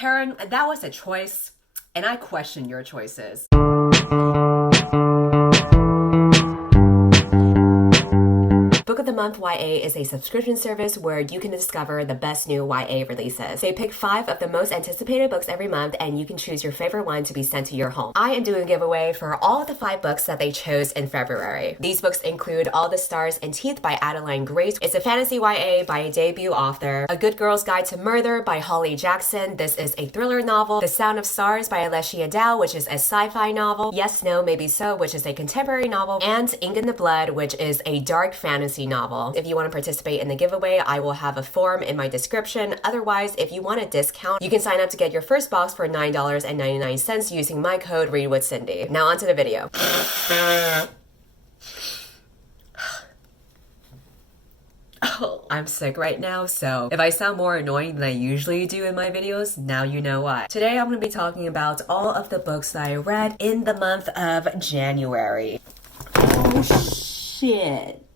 Karen, that was a choice, and I question your choices. Book of the Month YA is a subscription service where you can discover the best new YA releases. They pick 5 of the most anticipated books every month, and you can choose your favorite one to be sent to your home. I am doing a giveaway for all of the 5 books that they chose in February. These books include All the Stars and Teeth by Adrienne. It's a fantasy YA by a debut author. A Good Girl's Guide to Murder by Holly Jackson. This is a thriller novel. The Sound of Stars by Alyssa, which is a sci-fi novel. Yes, No, Maybe So, which is a contemporary novel. And Ink in the Blood, which is a dark fantasy novel. If you want to participate in the giveaway, I will have a form in my description. Otherwise, if you want a discount, you can sign up to get your first box for $9.99 using my code ReadWithCindy. Now onto the video. Oh, I'm sick right now, so if I sound more annoying than I usually do in my videos, now you know why. Today I'm going to be talking about all of the books that I read in the month of January. Oh shit.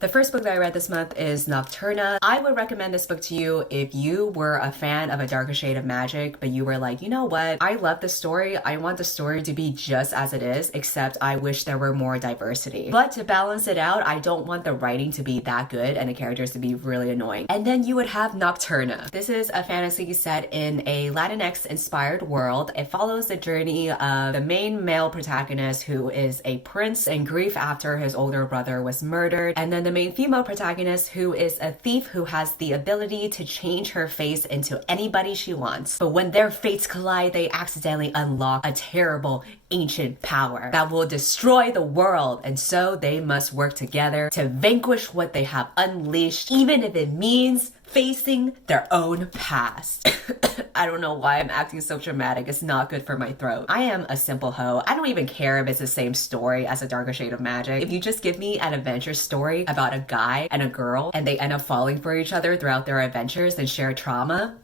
The first book that I read this month is Nocturna. I would recommend this book to you if you were a fan of A Darker Shade of Magic, but you were like, you know what? I love the story. I want the story to be just as it is, except I wish there were more diversity. But to balance it out, I don't want the writing to be that good and the characters to be really annoying. And then you would have Nocturna. This is a fantasy set in a Latinx-inspired world. It follows the journey of the main male protagonist, who is a prince in grief after his older brother was murdered, and then the main female protagonist, who is a thief who has the ability to change her face into anybody she wants. But when their fates collide, they accidentally unlock a terrible ancient power that will destroy the world, and so they must work together to vanquish what they have unleashed, even if it means facing their own past. I don't know why I'm acting so dramatic. It's not good for my throat. I am a simple hoe. I don't even care if it's the same story as A Darker Shade of Magic. If you just give me an adventure story about a guy and a girl and they end up falling for each other throughout their adventures and share trauma,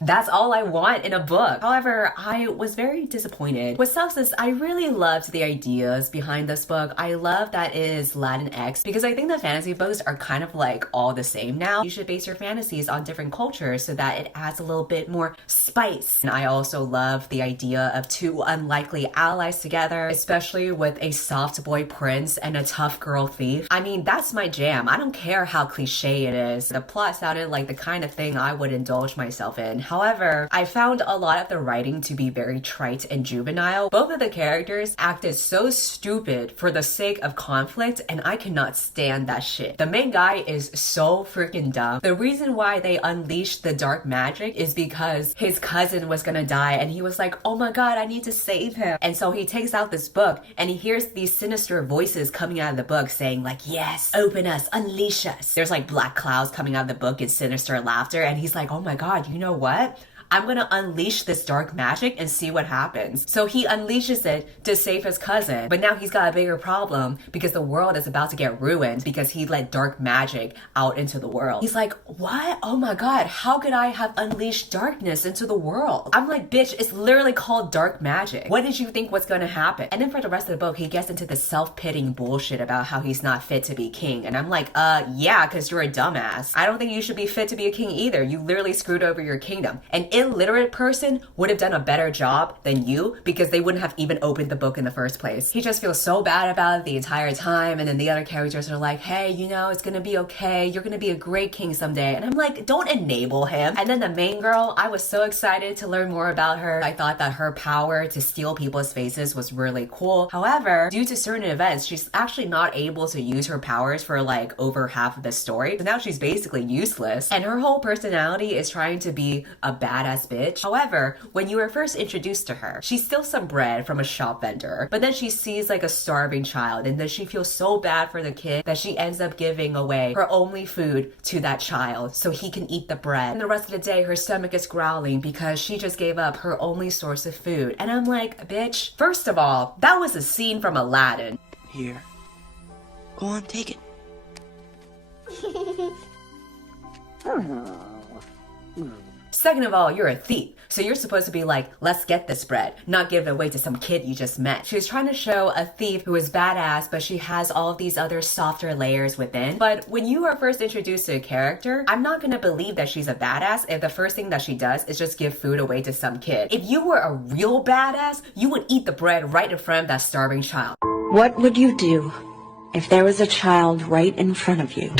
that's all I want in a book. However, I was very disappointed. What sucks is I really loved the ideas behind this book. I love that it is Latinx, because I think the fantasy books are kind of like all the same now. You should base your fantasies on different cultures so that it adds a little bit more spice. And I also love the idea of 2 unlikely allies together, especially with a soft boy prince and a tough girl thief. I mean, that's my jam. I don't care how cliche it is. The plot sounded like the kind of thing I would indulge myself in. However, I found a lot of the writing to be very trite and juvenile. Both of the characters acted so stupid for the sake of conflict, and I cannot stand that shit. The main guy is so freaking dumb. The reason why they unleashed the dark magic is because his cousin was gonna die, and he was like, oh my god, I need to save him. And so he takes out this book, and he hears these sinister voices coming out of the book saying like, yes, open us, unleash us. There's like black clouds coming out of the book and sinister laughter, and he's like, oh my god, you know what? I'm gonna unleash this dark magic and see what happens. So he unleashes it to save his cousin. But now he's got a bigger problem because the world is about to get ruined because he let dark magic out into the world. He's like, what? Oh my god, how could I have unleashed darkness into the world? I'm like, bitch, it's literally called dark magic. What did you think was gonna happen? And then for the rest of the book, he gets into this self-pitying bullshit about how he's not fit to be king. And I'm like, yeah, because you're a dumbass. I don't think you should be fit to be a king either. You literally screwed over your kingdom. And illiterate person would have done a better job than you because they wouldn't have even opened the book in the first place. He just feels so bad about it the entire time, and then the other characters are like, hey, you know, it's gonna be okay. You're gonna be a great king someday. And I'm like, don't enable him. And then the main girl, I was so excited to learn more about her. I thought that her power to steal people's faces was really cool. However, due to certain events, she's actually not able to use her powers for like over half of the story. So now she's basically useless. And her whole personality is trying to be a badass bitch. However, when you were first introduced to her, she steals some bread from a shop vendor, but then she sees like a starving child, and then she feels so bad for the kid that she ends up giving away her only food to that child so he can eat the bread. And the rest of the day, her stomach is growling because she just gave up her only source of food. And I'm like, bitch, first of all, that was a scene from Aladdin. Here. Go on, take it. Second of all, you're a thief. So you're supposed to be like, let's get this bread, not give it away to some kid you just met. She was trying to show a thief who is badass, but she has all of these other softer layers within. But when you are first introduced to a character, I'm not gonna believe that she's a badass if the first thing that she does is just give food away to some kid. If you were a real badass, you would eat the bread right in front of that starving child. What would you do if there was a child right in front of you?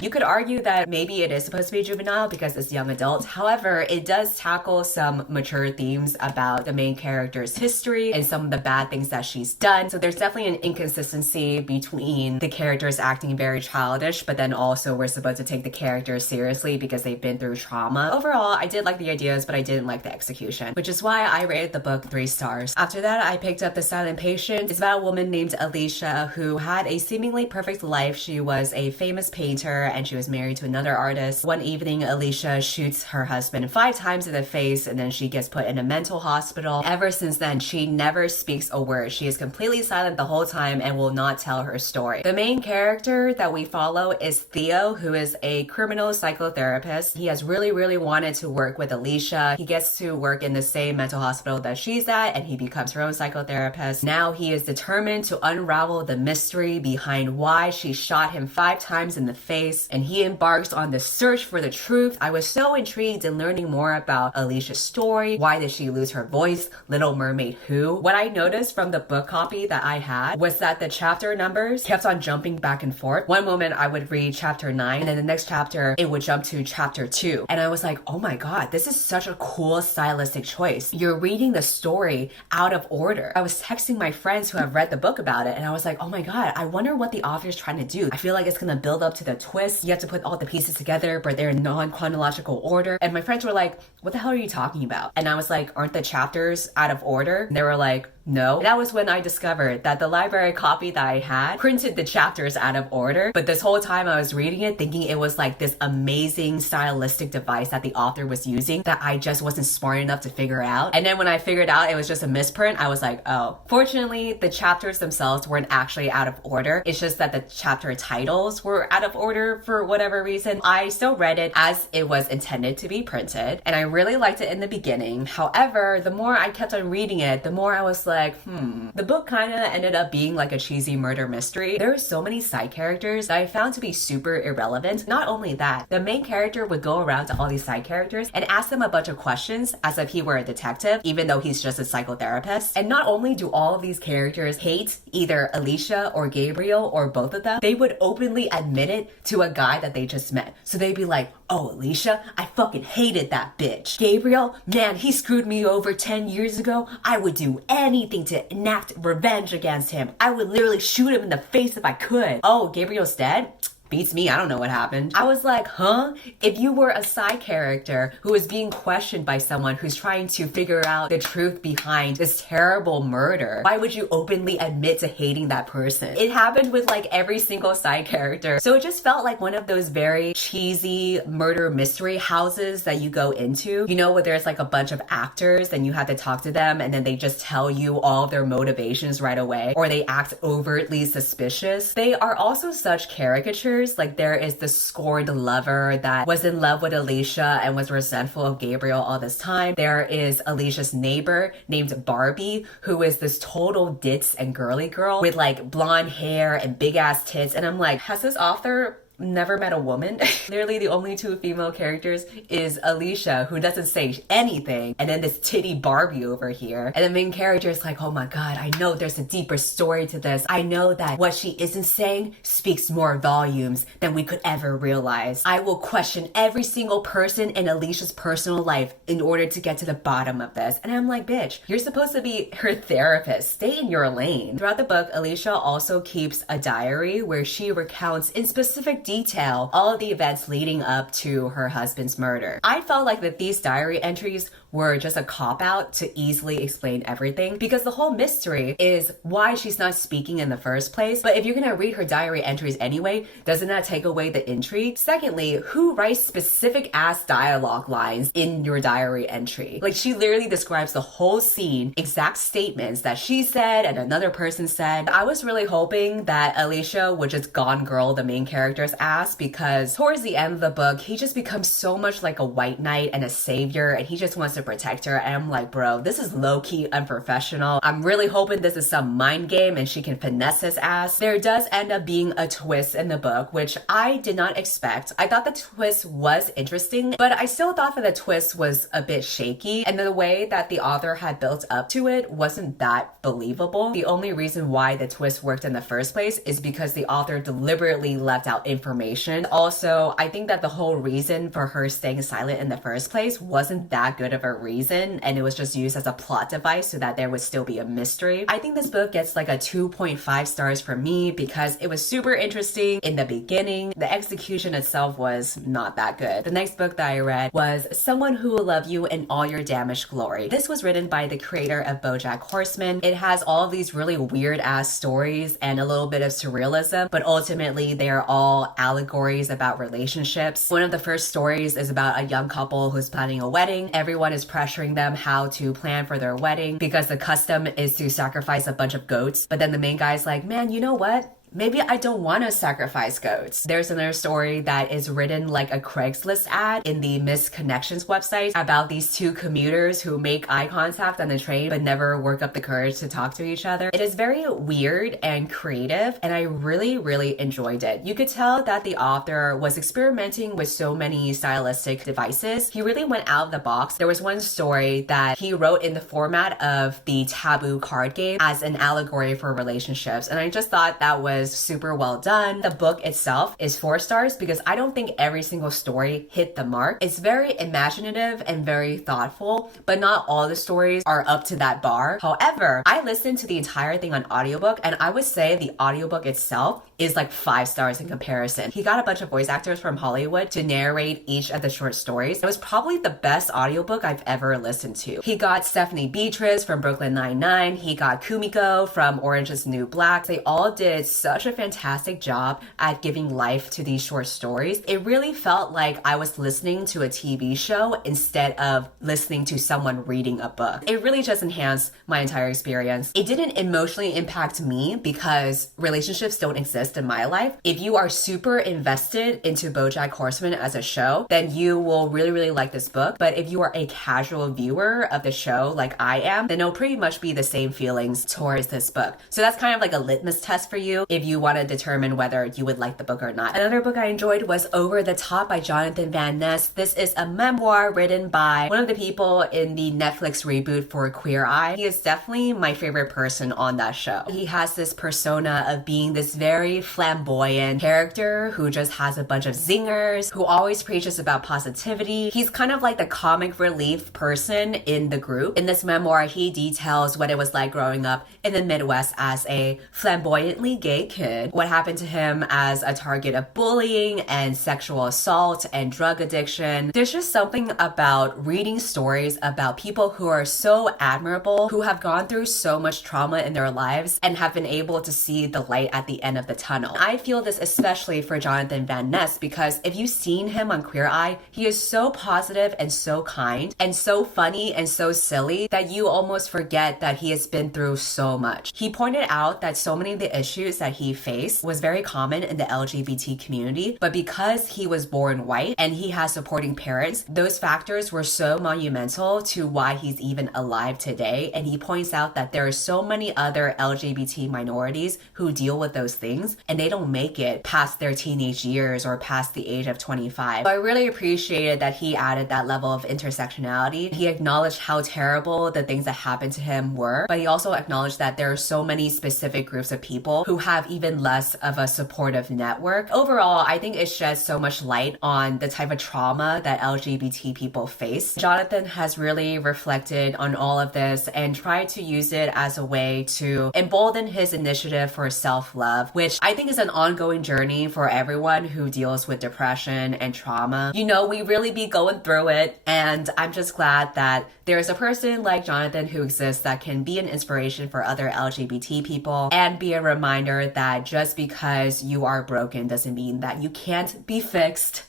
You could argue that maybe it is supposed to be juvenile because it's young adults. However, it does tackle some mature themes about the main character's history and some of the bad things that she's done. So there's definitely an inconsistency between the characters acting very childish, but then also we're supposed to take the characters seriously because they've been through trauma. Overall, I did like the ideas, but I didn't like the execution, which is why I rated the book 3 stars. After that, I picked up The Silent Patient. It's about a woman named Alicia who had a seemingly perfect life. She was a famous painter and she was married to another artist. One evening, Alicia shoots her husband 5 times in the face and then she gets put in a mental hospital. Ever since then, she never speaks a word. She is completely silent the whole time and will not tell her story. The main character that we follow is Theo, who is a criminal psychotherapist. He has really wanted to work with Alicia. He gets to work in the same mental hospital that she's at and he becomes her own psychotherapist. Now he is determined to unravel the mystery behind why she shot him 5 times in the face, and he embarks on the search for the truth. I was so intrigued in learning more about Alicia's story. Why did she lose her voice? Little Mermaid who? What I noticed from the book copy that I had was that the chapter numbers kept on jumping back and forth. One moment I would read chapter 9 and then the next chapter it would jump to chapter 2. And I was like, oh my god, this is such a cool stylistic choice. You're reading the story out of order. I was texting my friends who have read the book about it and I was like, oh my god, I wonder what the author's trying to do. I feel like it's gonna build up to the twist. You have to put all the pieces together, but they're in non-chronological order. And my friends were like, what the hell are you talking about? And I was like, aren't the chapters out of order? And they were like, no. And that was when I discovered that the library copy that I had printed the chapters out of order. But this whole time I was reading it thinking it was like this amazing stylistic device that the author was using that I just wasn't smart enough to figure out. And then when I figured out it was just a misprint, I was like, oh. Fortunately, the chapters themselves weren't actually out of order. It's just that the chapter titles were out of order for whatever reason. I still read it as it was intended to be printed. And I really liked it in the beginning. However, the more I kept on reading it, the more I was like, the book kind of ended up being like a cheesy murder mystery. There were so many side characters that I found to be super irrelevant. Not only that, the main character would go around to all these side characters and ask them a bunch of questions as if he were a detective, even though he's just a psychotherapist. And not only do all of these characters hate either Alicia or Gabriel or both of them, they would openly admit it to a guy that they just met. So they'd be like, oh, Alicia, I fucking hated that bitch. Gabriel, man, he screwed me over 10 years ago. I would do anything to enact revenge against him. I would literally shoot him in the face if I could. Oh, Gabriel's dead? Beats me, I don't know what happened. I was like, huh? If you were a side character who is being questioned by someone who's trying to figure out the truth behind this terrible murder, why would you openly admit to hating that person? It happened with like every single side character. So it just felt like one of those very cheesy murder mystery houses that you go into. You know, where there's like a bunch of actors and you have to talk to them and then they just tell you all of their motivations right away, or they act overtly suspicious. They are also such caricatures. Like there is the scorned lover that was in love with Alicia and was resentful of Gabriel all this time. There is Alicia's neighbor named Barbie, who is this total ditz and girly girl with like blonde hair and big ass tits. And I'm like, has this author never met a woman? Literally the only 2 female characters is Alicia, who doesn't say anything, and then this titty Barbie over here. And the main character is like, oh my god, I know there's a deeper story to this. I know that what she isn't saying speaks more volumes than we could ever realize. I will question every single person in Alicia's personal life in order to get to the bottom of this. And I'm like, bitch, you're supposed to be her therapist. Stay in your lane. Throughout the book, Alicia also keeps a diary where she recounts in specific detail all of the events leading up to her husband's murder. I felt like that these diary entries were just a cop-out to easily explain everything because the whole mystery is why she's not speaking in the first place. But if you're gonna read her diary entries anyway, doesn't that take away the intrigue? Secondly, who writes specific ass dialogue lines in your diary entry? Like she literally describes the whole scene, exact statements that she said and another person said. I was really hoping that Alicia would just gone girl the main characters ass because towards the end of the book, he just becomes so much like a white knight and a savior, and he just wants to protect her. And I'm like, bro, this is low-key unprofessional. I'm really hoping this is some mind game and she can finesse his ass. There does end up being a twist in the book, which I did not expect. I thought the twist was interesting, but I still thought that the twist was a bit shaky, and the way that the author had built up to it wasn't that believable. The only reason why the twist worked in the first place is because the author deliberately left out information. Also, I think that the whole reason for her staying silent in the first place wasn't that good of a reason, and it was just used as a plot device so that there would still be a mystery. I think this book gets like a 2.5 stars for me because it was super interesting in the beginning. The execution itself was not that good. The next book that I read was Someone Who Will Love You in All Your Damaged Glory. This was written by the creator of BoJack Horseman. It has all of these really weird ass stories and a little bit of surrealism, but ultimately they are all allegories about relationships. One of the first stories is about a young couple who's planning a wedding. Everyone is pressuring them how to plan for their wedding because the custom is to sacrifice a bunch of goats. But then the main guy's like, man, you know what? Maybe I don't want to sacrifice goats. There's another story that is written like a Craigslist ad in the MISC Connections website about these two commuters who make eye contact on the train but never work up the courage to talk to each other. It is very weird and creative, and I really enjoyed it. You could tell that the author was experimenting with so many stylistic devices. He really went out of the box. There was one story that he wrote in the format of the Taboo card game as an allegory for relationships, and I just thought that was super well done. The book itself is 4 stars because I don't think every single story hit the mark. It's very imaginative and very thoughtful, but not all the stories are up to that bar. However, I listened to the entire thing on audiobook, and I would say the audiobook itself is like 5 stars in comparison. He got a bunch of voice actors from Hollywood to narrate each of the short stories. It was probably the best audiobook I've ever listened to. He got Stephanie Beatrice from Brooklyn Nine-Nine. He got Kumiko from Orange is the New Black. They all did such a fantastic job at giving life to these short stories. It really felt like I was listening to a TV show instead of listening to someone reading a book. It really just enhanced my entire experience. It didn't emotionally impact me because relationships don't exist in my life. If you are super invested into BoJack Horseman as a show, then you will really like this book. But if you are a casual viewer of the show like I am, then it'll pretty much be the same feelings towards this book. So that's kind of like a litmus test for you if you want to determine whether you would like the book or not. Another book I enjoyed was Over the Top by Jonathan Van Ness. This is a memoir written by one of the people in the Netflix reboot for Queer Eye. He is definitely my favorite person on that show. He has this persona of being this very flamboyant character who just has a bunch of zingers, who always preaches about positivity. He's kind of like the comic relief person in the group. In this memoir, he details what it was like growing up in the Midwest as a flamboyantly gay kid, what happened to him as a target of bullying and sexual assault and drug addiction. There's just something about reading stories about people who are so admirable, who have gone through so much trauma in their lives and have been able to see the light at the end of the tunnel. I feel this especially for Jonathan Van Ness because if you've seen him on Queer Eye, he is so positive and so kind and so funny and so silly that you almost forget that he has been through so much. He pointed out that so many of the issues that he faced was very common in the LGBT community, but because he was born white and he has supporting parents, those factors were so monumental to why he's even alive today. And he points out that there are so many other LGBT minorities who deal with those things and they don't make it past their teenage years or past the age of 25. So I really appreciated that he added that level of intersectionality. He acknowledged how terrible the things that happened to him were, but he also acknowledged that there are so many specific groups of people who have even less of a supportive network. Overall, I think it sheds so much light on the type of trauma that LGBT people face. Jonathan has really reflected on all of this and tried to use it as a way to embolden his initiative for self-love, which I think is an ongoing journey for everyone who deals with depression and trauma. You know, we really be going through it, and I'm just glad that there's a person like Jonathan who exists that can be an inspiration for other LGBT people and be a reminder that just because you are broken doesn't mean that you can't be fixed.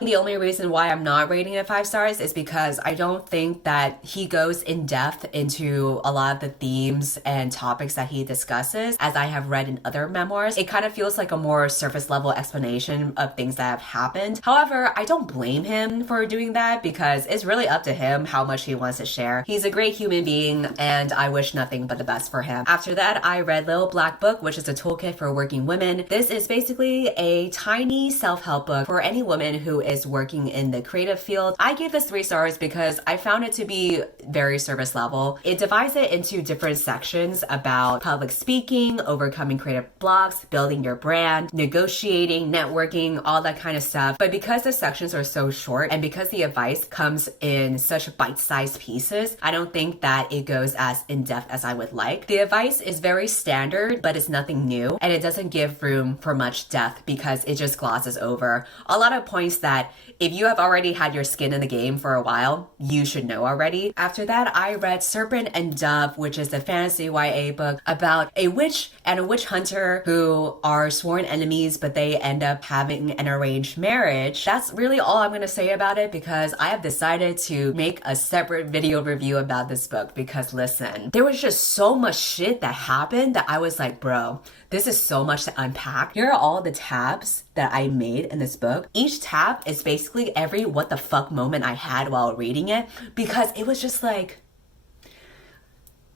The only reason why I'm not rating it 5 stars is because I don't think that he goes in depth into a lot of the themes and topics that he discusses, as I have read in other memoirs. It kind of feels like a more surface level explanation of things that have happened. However, I don't blame him for doing that because it's really up to him how much he wants to share. He's a great human being and I wish nothing but the best for him. After that, I read Little Black Book, which is a toolkit for working women. This is basically a tiny self-help book for any woman who is working in the creative field. I gave this 3 stars because I found it to be very surface level. It divides it into different sections about public speaking, overcoming creative blocks, building your brand, negotiating, networking, all that kind of stuff. But because the sections are so short and because the advice comes in such bite-sized pieces, I don't think that it goes as in-depth as I would like. The advice is very standard, but it's nothing new, and it doesn't give room for much depth because it just glosses over a lot of points that if you have already had your skin in the game for a while, you should know already. After that, I read Serpent and Dove, which is a fantasy YA book about a witch and a witch hunter who are sworn enemies, but they end up having an arranged marriage. That's really all I'm going to say about it because I have decided to make a separate video review about this book because listen, there was just so much shit that happened that I was like, bro, this is so much to unpack. Here are all the tabs that I made in this book. Each tab is basically every what the fuck moment I had while reading it because it was just like,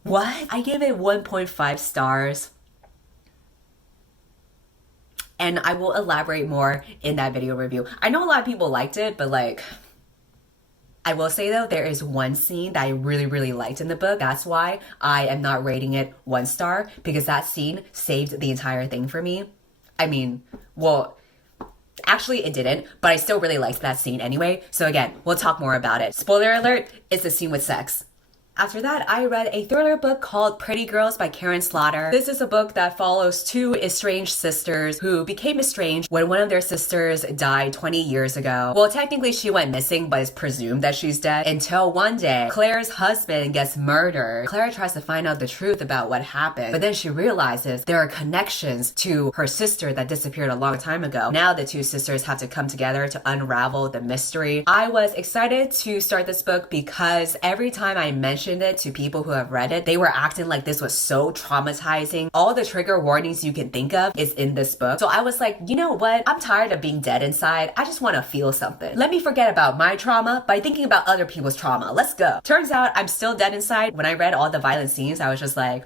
what? I gave it 1.5 stars. And I will elaborate more in that video review. I know a lot of people liked it, but like, I will say though, there is one scene that I really liked in the book. That's why I am not rating it 1 star because that scene saved the entire thing for me. I mean, well, actually it didn't, but I still really liked that scene anyway. So again, we'll talk more about it. Spoiler alert, it's a scene with sex. After that, I read a thriller book called Pretty Girls by Karen Slaughter. This is a book that follows 2 estranged sisters who became estranged when one of their sisters died 20 years ago. Well, technically she went missing, but it's presumed that she's dead until one day Claire's husband gets murdered. Claire tries to find out the truth about what happened, but then she realizes there are connections to her sister that disappeared a long time ago. Now the 2 sisters have to come together to unravel the mystery. I was excited to start this book because every time I mentioned it to people who have read it, they were acting like this was so traumatizing. All the trigger warnings you can think of is in this book. So I was like, you know what? I'm tired of being dead inside. I just want to feel something. Let me forget about my trauma by thinking about other people's trauma. Let's go. Turns out I'm still dead inside. When I read all the violent scenes, I was just like,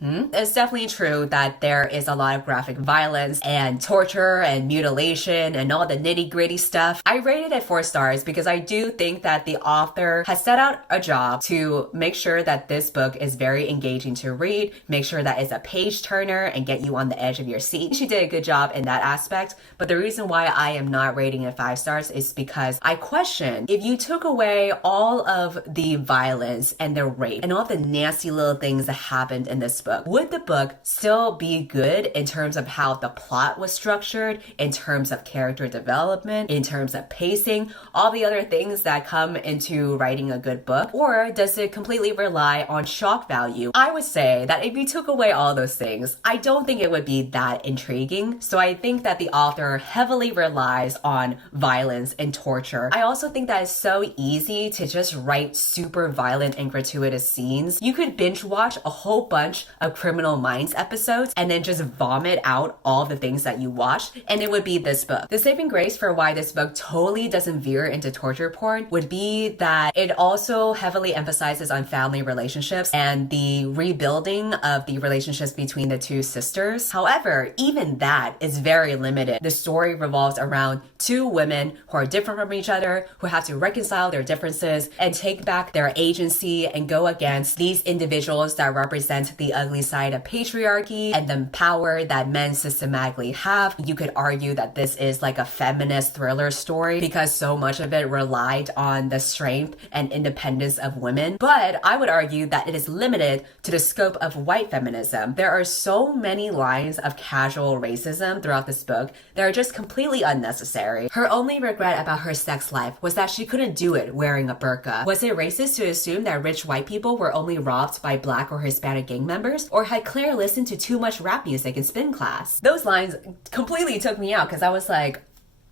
It's definitely true that there is a lot of graphic violence and torture and mutilation and all the nitty-gritty stuff. I rated it 4 stars because I do think that the author has set out a job to make sure that this book is very engaging to read, make sure that it's a page turner and get you on the edge of your seat. She did a good job in that aspect, but the reason why I am not rating it 5 stars is because I question if you took away all of the violence and the rape and all the nasty little things that happened in this book, would the book still be good in terms of how the plot was structured, in terms of character development, in terms of pacing, all the other things that come into writing a good book? Or does it completely rely on shock value? I would say that if you took away all those things, I don't think it would be that intriguing. So I think that the author heavily relies on violence and torture. I also think that it's so easy to just write super violent and gratuitous scenes. You could binge watch a whole bunch of Criminal Minds episodes and then just vomit out all the things that you watched, and it would be this book. The saving grace for why this book totally doesn't veer into torture porn would be that it also heavily emphasizes on family relationships and the rebuilding of the relationships between the 2 sisters. However, even that is very limited. The story revolves around 2 women who are different from each other, who have to reconcile their differences and take back their agency and go against these individuals that represent the ugly side of patriarchy and the power that men systematically have. You could argue that this is like a feminist thriller story because so much of it relied on the strength and independence of women. But I would argue that it is limited to the scope of white feminism. There are so many lines of casual racism throughout this book that are just completely unnecessary. Her only regret about her sex life was that she couldn't do it wearing a burqa. Was it racist to assume that rich white people were only robbed by Black or Hispanic gang members? Or had Claire listened to too much rap music in spin class? Those lines completely took me out because I was like,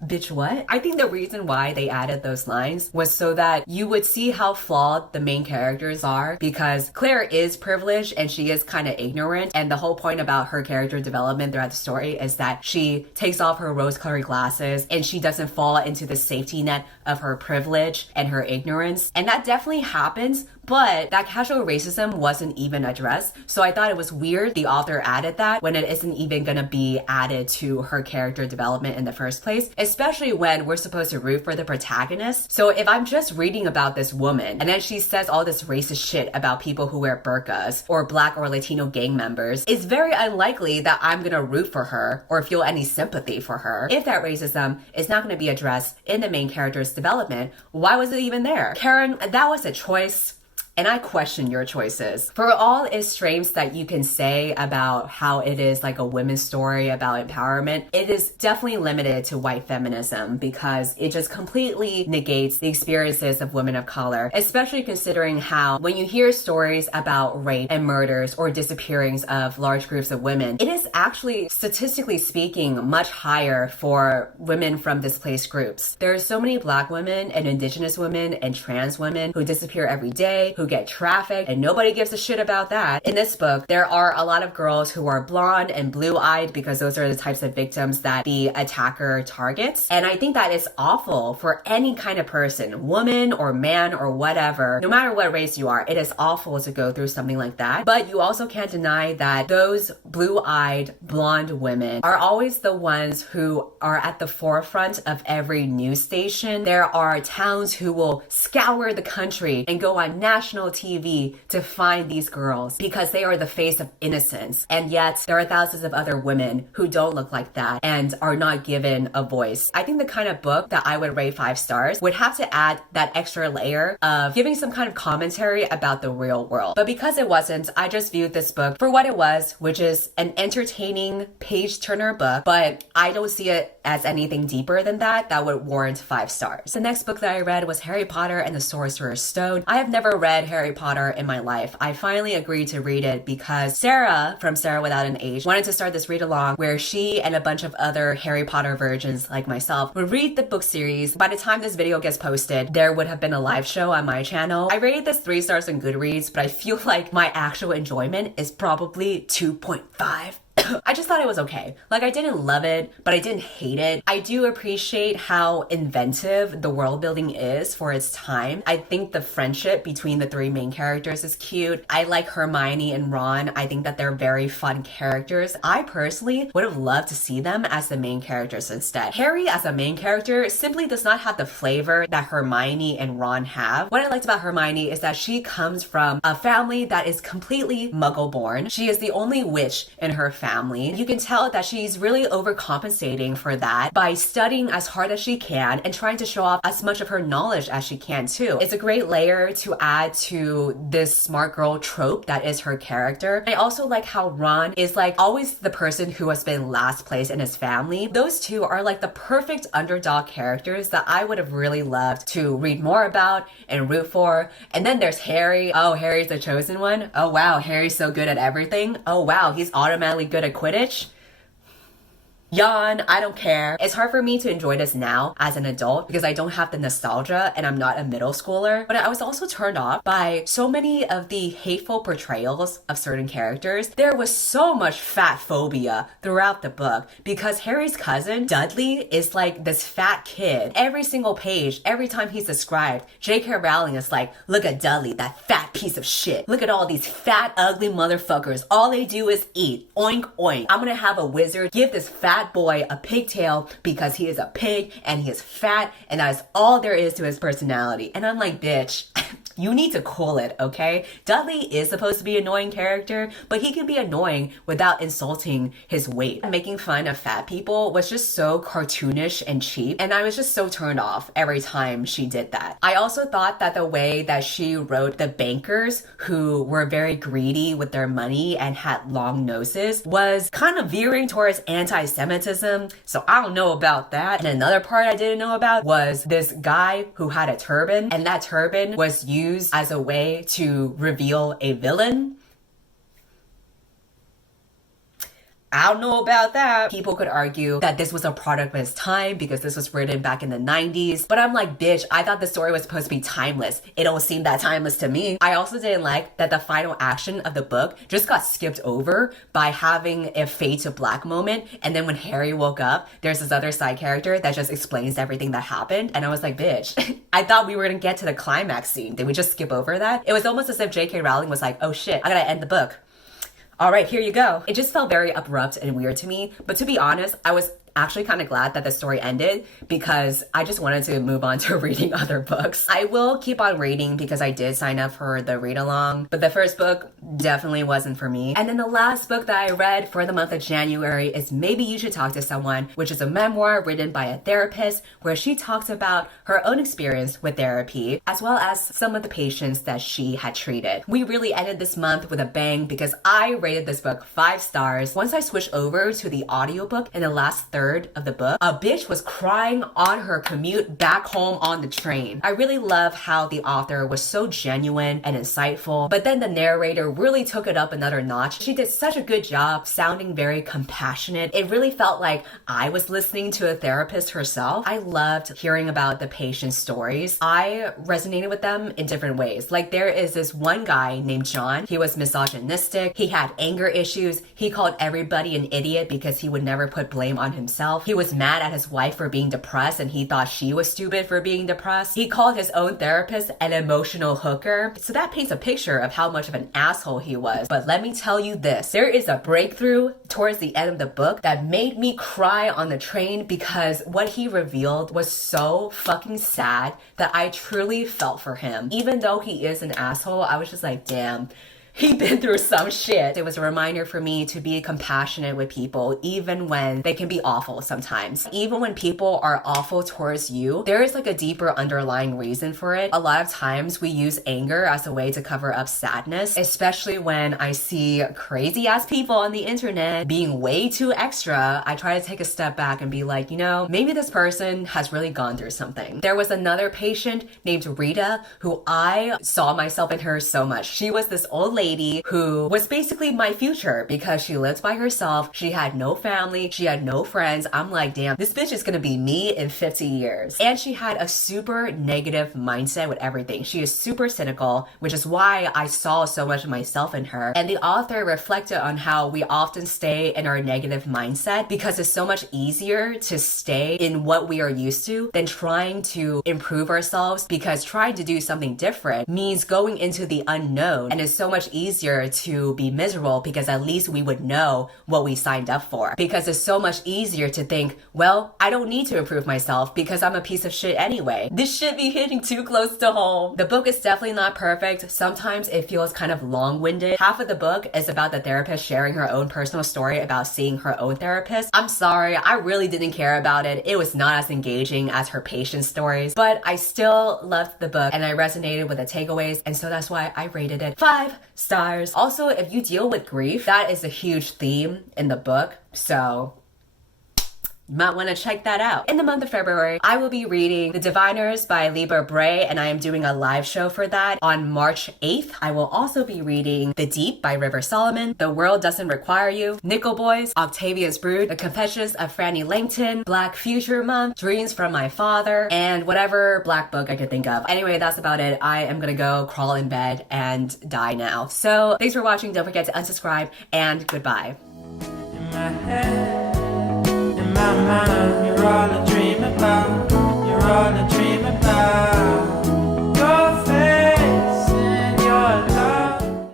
Bitch, what? I think the reason why they added those lines was so that you would see how flawed the main characters are, because Claire is privileged and she is kind of ignorant, and the whole point about her character development throughout the story is that she takes off her rose-colored glasses and she doesn't fall into the safety net of her privilege and her ignorance. And that definitely happens, but that casual racism wasn't even addressed. So I thought it was weird the author added that when it isn't even gonna be added to her character development in the first place, especially when we're supposed to root for the protagonist. So if I'm just reading about this woman and then she says all this racist shit about people who wear burqas or Black or Latino gang members, it's very unlikely that I'm gonna root for her or feel any sympathy for her. If that racism is not gonna be addressed in the main character's development, why was it even there? Karen, that was a choice. And I question your choices. For all extremes that you can say about how it is like a women's story about empowerment, it is definitely limited to white feminism because it just completely negates the experiences of women of color, especially considering how when you hear stories about rape and murders or disappearings of large groups of women, it is actually, statistically speaking, much higher for women from displaced groups. There are so many Black women and Indigenous women and trans women who disappear every day, who get trafficked, and nobody gives a shit about that. In this book, there are a lot of girls who are blonde and blue-eyed because those are the types of victims that the attacker targets. And I think that is awful for any kind of person, woman or man or whatever. No matter what race you are, it is awful to go through something like that. But you also can't deny that those blue-eyed blonde women are always the ones who are at the forefront of every news station. There are towns who will scour the country and go on national TV to find these girls because they are the face of innocence. And yet there are thousands of other women who don't look like that and are not given a voice. I think the kind of book that I would rate 5 stars would have to add that extra layer of giving some kind of commentary about the real world. But because it wasn't, I just viewed this book for what it was, which is an entertaining page turner book, but I don't see it as anything deeper than that would warrant 5 stars. The next book that I read was Harry Potter and the Sorcerer's Stone. I have never read Harry Potter in my life. I finally agreed to read it because Sara from Sara Without an Age wanted to start this read along where she and a bunch of other Harry Potter virgins like myself would read the book series. By the time this video gets posted, there would have been a live show on my channel. I rated this 3 stars on Goodreads, but I feel like my actual enjoyment is probably 2.5. I just thought it was okay. Like, I didn't love it, but I didn't hate it. I do appreciate how inventive the world building is for its time. I think the friendship between the 3 main characters is cute. I like Hermione and Ron. I think that they're very fun characters. I personally would have loved to see them as the main characters instead. Harry as a main character simply does not have the flavor that Hermione and Ron have. What I liked about Hermione is that she comes from a family that is completely muggle-born. She is the only witch in her family. You can tell that she's really overcompensating for that by studying as hard as she can and trying to show off as much of her knowledge as she can too. It's a great layer to add to this smart girl trope that is her character. I also like how Ron is like always the person who has been last place in his family. Those two are like the perfect underdog characters that I would have really loved to read more about and root for. And then there's Harry. Oh, Harry's the chosen one. Oh wow, Harry's so good at everything. Oh wow, he's automatically good at Quidditch. Yawn, I don't care. It's hard for me to enjoy this now as an adult because I don't have the nostalgia and I'm not a middle schooler. But I was also turned off by so many of the hateful portrayals of certain characters. There was so much fat phobia throughout the book because Harry's cousin, Dudley, is like this fat kid. Every single page, every time he's described, J.K. Rowling is like, look at Dudley, that fat piece of shit. Look at all these fat, ugly motherfuckers. All they do is eat. Oink, oink. I'm gonna have a wizard give this fat boy a pigtail because he is a pig and he is fat and that is all there is to his personality. And I'm like, bitch, you need to cool it, okay? Dudley is supposed to be an annoying character, but he can be annoying without insulting his weight. Making fun of fat people was just so cartoonish and cheap, and I was just so turned off every time she did that. I also thought that the way that she wrote the bankers who were very greedy with their money and had long noses was kind of veering towards anti-Semitism, so I don't know about that. And another part I didn't know about was this guy who had a turban, and that turban was used as a way to reveal a villain. I don't know about that. People could argue that this was a product of its time because this was written back in the 90s. But I'm like, bitch, I thought the story was supposed to be timeless. It don't seem that timeless to me. I also didn't like that the final action of the book just got skipped over by having a fade to black moment. And then when Harry woke up, there's this other side character that just explains everything that happened. And I was like, bitch, I thought we were gonna get to the climax scene. Did we just skip over that? It was almost as if J.K. Rowling was like, oh shit, I gotta end the book. All right, here you go. It just felt very abrupt and weird to me. But to be honest, I was actually kind of glad that the story ended because I just wanted to move on to reading other books. I will keep on reading because I did sign up for the read along, but the first book definitely wasn't for me. And then the last book that I read for the month of January is Maybe You Should Talk to Someone, which is a memoir written by a therapist where she talks about her own experience with therapy as well as some of the patients that she had treated. We really ended this month with a bang because I rated this book 5 stars. Once I switched over to the audiobook in the last third of the book, a bitch was crying on her commute back home on the train. I really love how the author was so genuine and insightful, but then the narrator really took it up another notch. She did such a good job sounding very compassionate. It really felt like I was listening to a therapist herself. I loved hearing about the patient's stories. I resonated with them in different ways. Like there is this one guy named John. He was misogynistic. He had anger issues. He called everybody an idiot because he would never put blame on himself. He was mad at his wife for being depressed and he thought she was stupid for being depressed. He called his own therapist an emotional hooker. So that paints a picture of how much of an asshole he was. But let me tell you this, there is a breakthrough towards the end of the book that made me cry on the train because what he revealed was so fucking sad that I truly felt for him. Even though he is an asshole, I was just like, damn. He'd been through some shit. It was a reminder for me to be compassionate with people, even when they can be awful sometimes. Even when people are awful towards you, there is like a deeper underlying reason for it. A lot of times we use anger as a way to cover up sadness, especially when I see crazy ass people on the internet being way too extra. I try to take a step back and be like, you know, maybe this person has really gone through something. There was another patient named Rita who I saw myself in her so much. She was this old lady who was basically my future because she lived by herself. She had no family. She had no friends. I'm like, damn, this bitch is gonna be me in 50 years. And she had a super negative mindset with everything. She is super cynical, which is why I saw so much of myself in her. And the author reflected on how we often stay in our negative mindset because it's so much easier to stay in what we are used to than trying to improve ourselves, because trying to do something different means going into the unknown, and it's so much easier to be miserable because at least we would know what we signed up for. Because it's so much easier to think, well, I don't need to improve myself because I'm a piece of shit anyway. This should be hitting too close to home. The book is definitely not perfect. Sometimes it feels kind of long-winded. Half of the book is about the therapist sharing her own personal story about seeing her own therapist. I'm sorry, I really didn't care about it. It was not as engaging as her patient stories, but I still loved the book and I resonated with the takeaways, and so that's why I rated it 5 stars. Also, if you deal with grief, that is a huge theme in the book, so you might want to check that out. In the month of February, I will be reading The Diviners by Libba Bray, and I am doing a live show for that on March 8th. I will also be reading The Deep by River Solomon, The World Doesn't Require You, Nickel Boys, Octavia's Brood, The Confessions of Frannie Langton, Black Future Month, Dreams from My Father, and whatever black book I could think of. Anyway, that's about it. I am gonna go crawl in bed and die now. So thanks for watching. Don't forget to unsubscribe, and goodbye. In my head, in my mind.